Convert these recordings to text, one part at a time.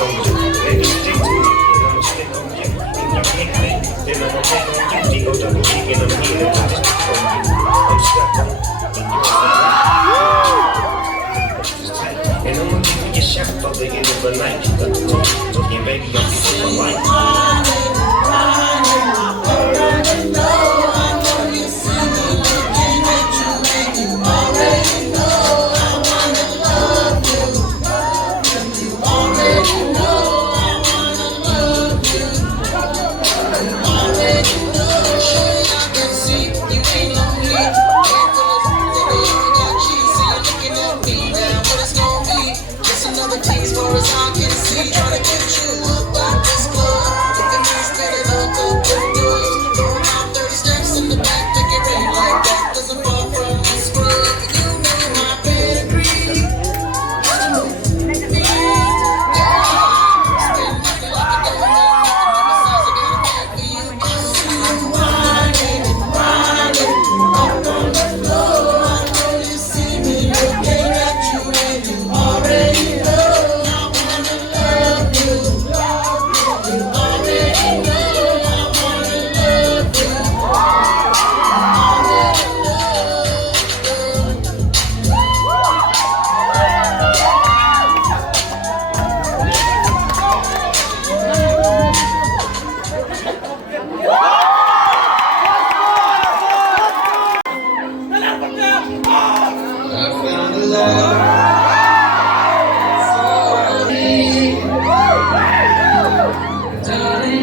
on you. Let me stick to it, and I'ma stick on you. When you hit me, then I'ma take on you. We go double G and I'm here to stick on you. I'm stuck on, and you're tight. And I'ma give you a shot for the end of the night. Yeah, baby, I'm feeling my life.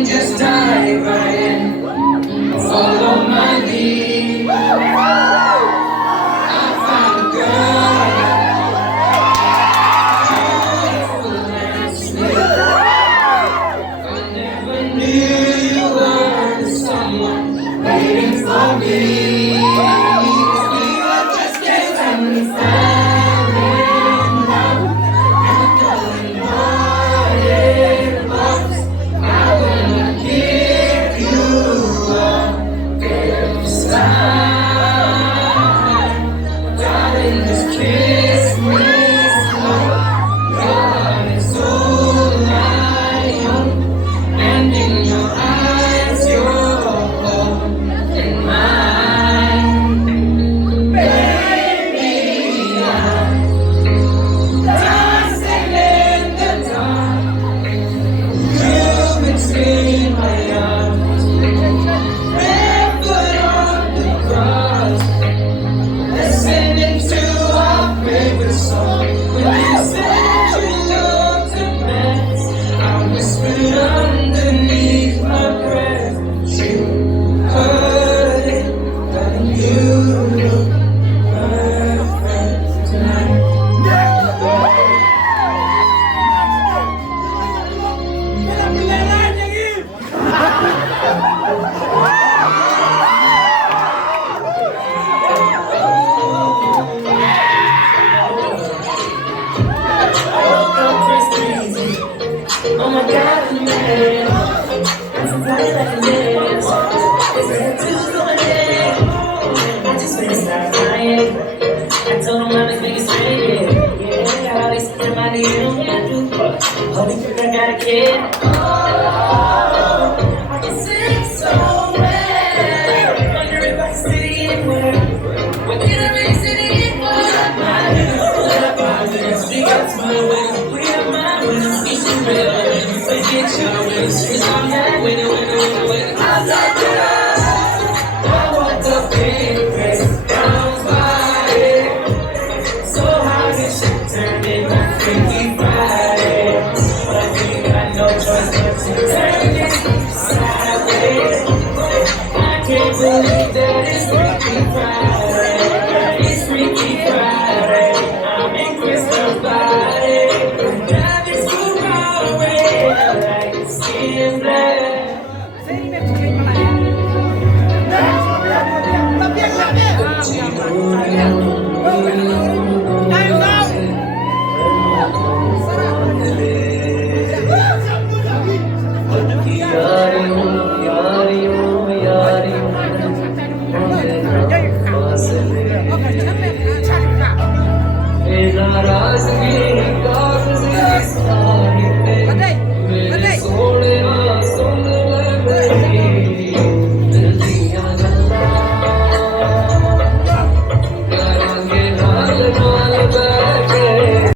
Just dive right in, follow my lead. I found a girl, beautiful and sweet. I never knew you were someone waiting for me. We were just kids and we fell in love, not knowing what it was. I wanna give you a good sign, darling, just kiss me slow. Your heart is all I own, and in your eyes you're holding mine. Baby, I'm dancing in the dark. Between my arms, barefoot on the grass, listening to our favorite song. When you said you looked a mess, I whispered underneath my breath, you heard it, but you look perfect tonight. Oh my God, man, I'm so tired like a dance. Is it too so again? I just wanna stop crying. I told him I was making straight. Yeah, all these somebody you don't have to. Holy crap, I got a kid. Oh, I can sing so well. Wonder if I can sit anywhere. What can I make city in? Let up, she got my way. We have my way. She's so real. Get your way, she's on that way, I'm like, I want the big place, down by it. So how did she turn in my Freaky Friday? But I think I no choice but to turn it sideways. I can't believe